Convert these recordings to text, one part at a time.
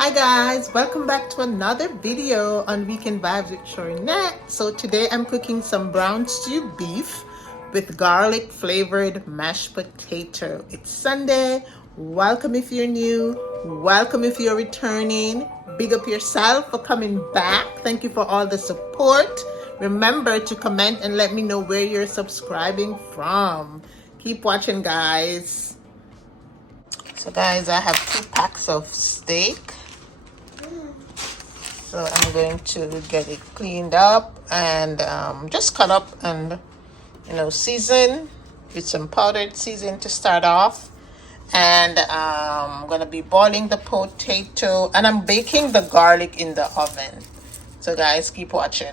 Hi guys, welcome back to another video on Weekend Vibes with Shorinette. So today I'm cooking some brown stewed beef with garlic flavored mashed potato. It's Sunday. Welcome if you're new. Welcome if you're returning. Big up yourself for coming back. Thank you for all the support. Remember to comment and let me know where you're subscribing from. Keep watching, guys. So guys, I have 2 packs of steak. So I'm going to get it cleaned up and just cut up and season with some powdered season to start off. And I'm gonna be boiling the potato and I'm baking the garlic in the oven. So guys, keep watching.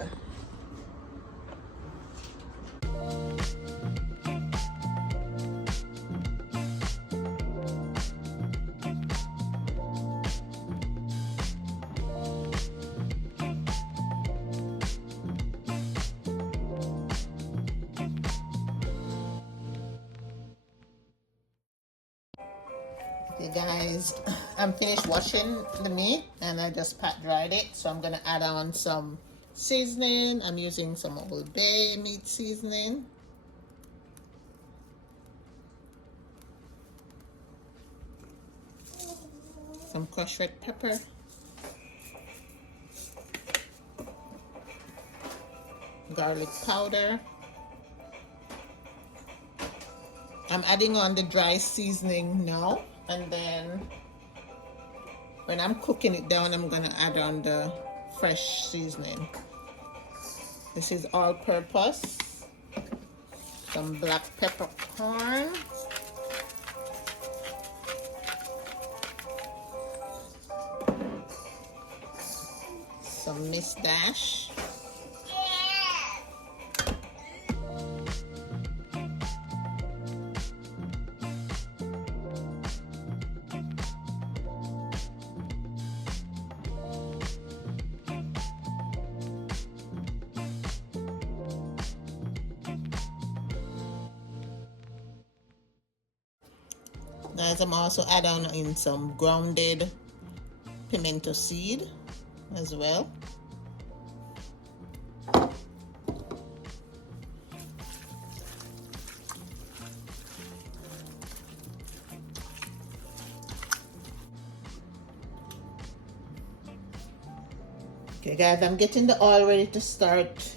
Okay guys, I'm finished washing the meat and I just pat dried it. So I'm gonna add on some seasoning. I'm using some Old Bay meat seasoning. Some crushed red pepper. Garlic powder. I'm adding on the dry seasoning now, and then when I'm cooking it down, I'm gonna add on the fresh seasoning. This is all purpose. Some black peppercorn. Some Miss Dash. Guys, I'm also adding in some grounded pimento seed as well. Okay guys, I'm getting the oil ready to start,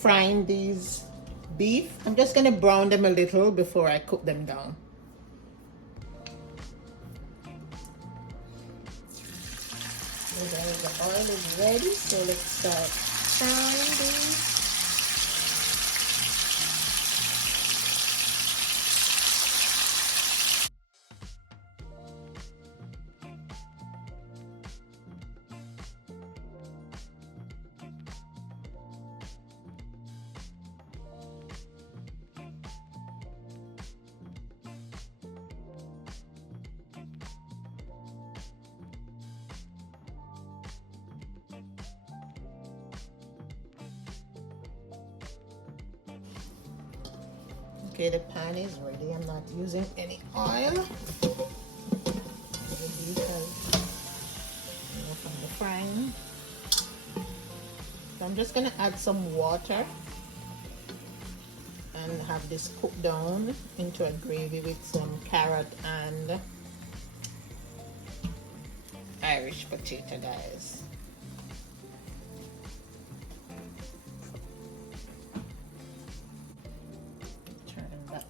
frying these beef. I'm just gonna brown them a little before I cook them down. Okay, the oil is ready, so let's start frying these. Okay, the pan is ready. I'm not using any oil. From the frying. So I'm just gonna add some water and have this cooked down into a gravy with some carrot and Irish potato, guys.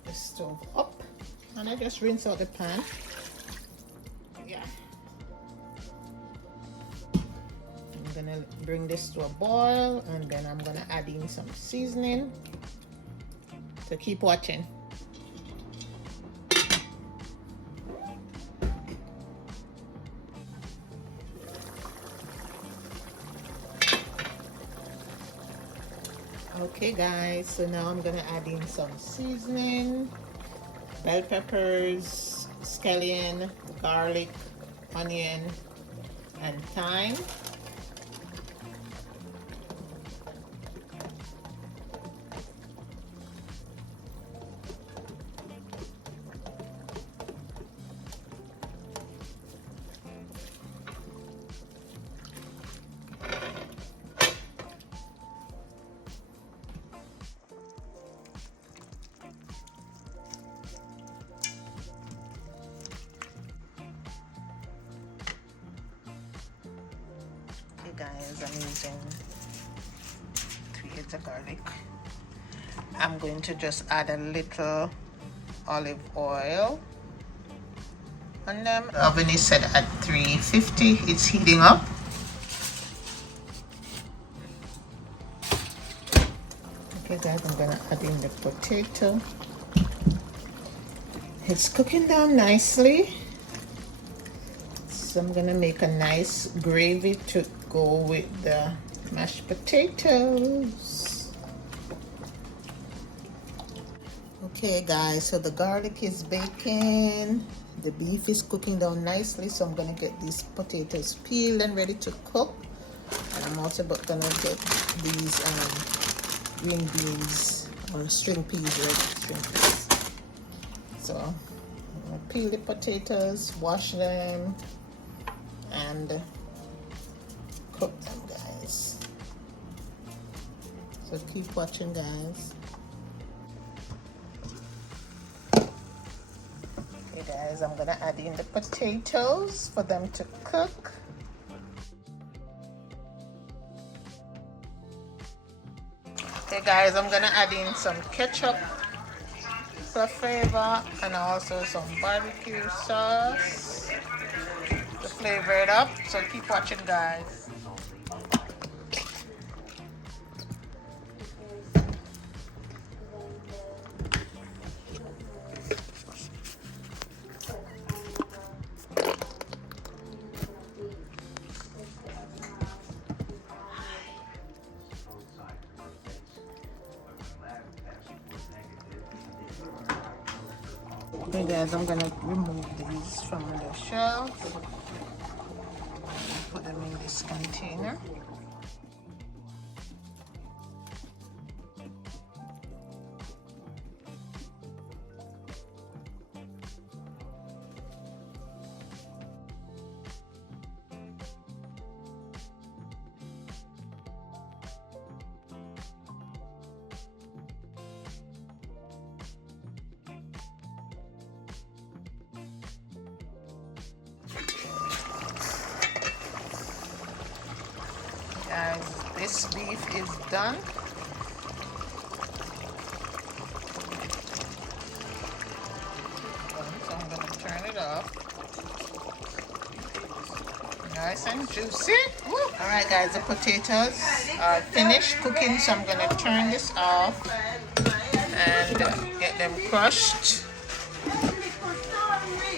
The stove up and I just rinse out the pan. Yeah, I'm gonna bring this to a boil and then I'm gonna add in some seasoning, so keep watching. Okay guys, so now I'm gonna add in some seasoning, bell peppers, scallion, garlic, onion, and thyme. guys, I'm using 3 heads of garlic. I'm going to just add a little olive oil on them. The oven is set at 350. It's heating up. Okay guys, I'm gonna add in the potato. It's cooking down nicely. So I'm gonna make a nice gravy to go with the mashed potatoes. Okay guys, so the garlic is baking. The beef is cooking down nicely, so I'm gonna get these potatoes peeled and ready to cook. And I'm also gonna get these green beans or string peas ready. String peas. So I'm gonna peel the potatoes, wash them, and cook them, guys. So keep watching, guys. Okay guys, I'm gonna add in the potatoes for them to cook. Okay guys, I'm gonna add in some ketchup for flavor and also some barbecue sauce to flavor it up. So keep watching, guys. Okay guys, I'm gonna remove these from the shelf. Put them in this container. Guys, this beef is done. So I'm gonna turn it off. Nice and juicy. All right guys, the potatoes are finished cooking, so I'm gonna turn this off and get them crushed.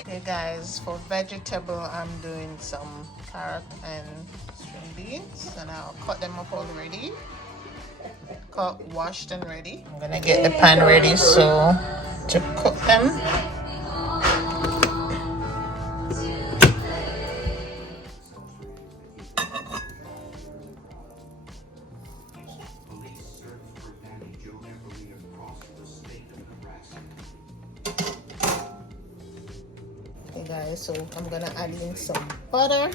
Okay guys, for vegetable I'm doing some carrot and string beans, and I'll cut them up already. Cut, washed and ready. I'm gonna get the pan ready so to cook them. Okay guys, so I'm gonna add in some butter.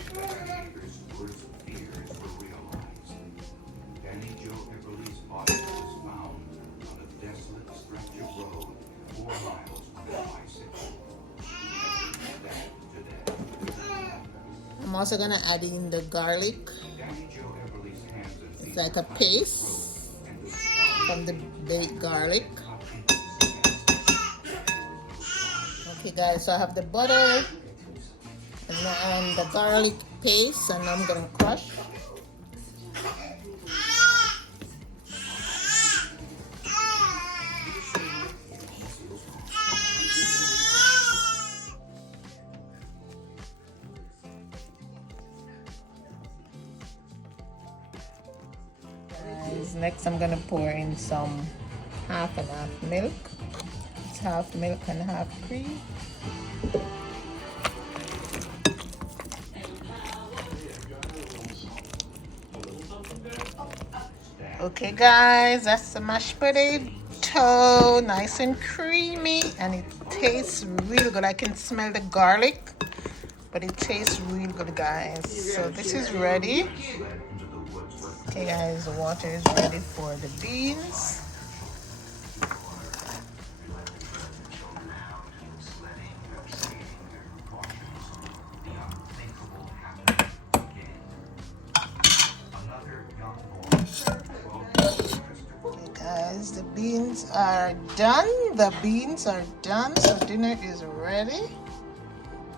I'm also gonna add in the garlic. It's like a paste from the baked garlic. Okay guys, so I have the butter and the garlic paste, and I'm gonna crush. Next I'm gonna pour in some half and half milk. It's half milk and half cream. Okay guys, that's the mashed potato, nice and creamy, and it tastes really good. I can smell the garlic, but it tastes really good, guys. So this is ready. Okay guys, the water is ready for the beans. beans are done. The beans are done, so dinner is ready.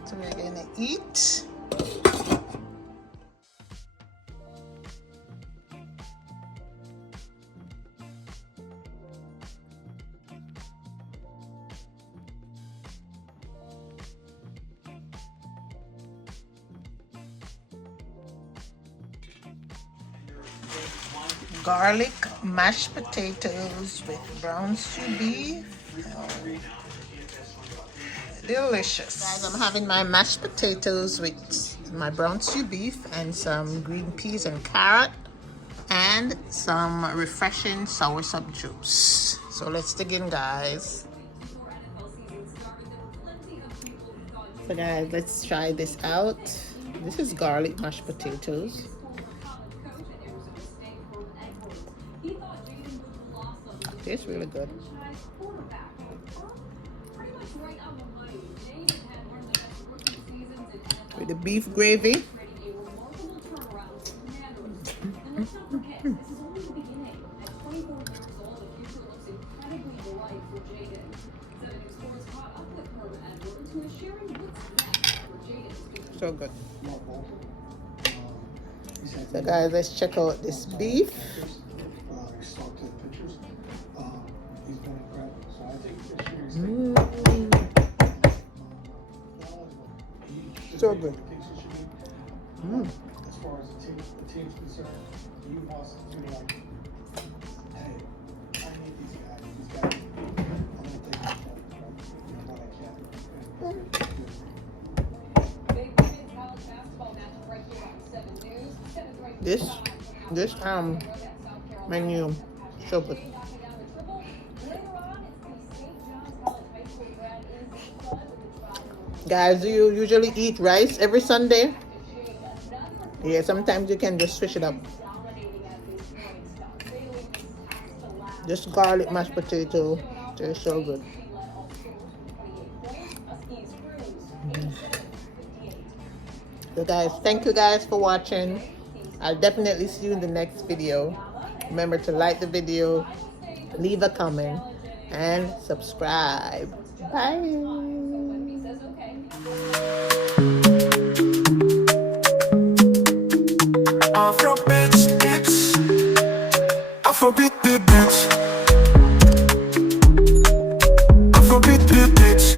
So we're gonna eat. Garlic mashed potatoes with brown stew beef. Oh, delicious. Guys, I'm having my mashed potatoes with my brown stew beef and some green peas and carrot and some refreshing soursop juice. So let's dig in, guys. So guys, let's try this out. This is garlic mashed potatoes. Tastes really good. With the beef gravy. So good. So guys, let's check out this beef. So good. As far as the team's concerned, you want to like, hey, I need these guys. I'm gonna take this what I can. This menu so good. Guys, do you usually eat rice every Sunday? Yeah, sometimes you can just switch it up. Just garlic mashed potato, they're so good. So guys, thank you guys for watching. I'll definitely see you in the next video. Remember to like the video, leave a comment, and subscribe. Bye.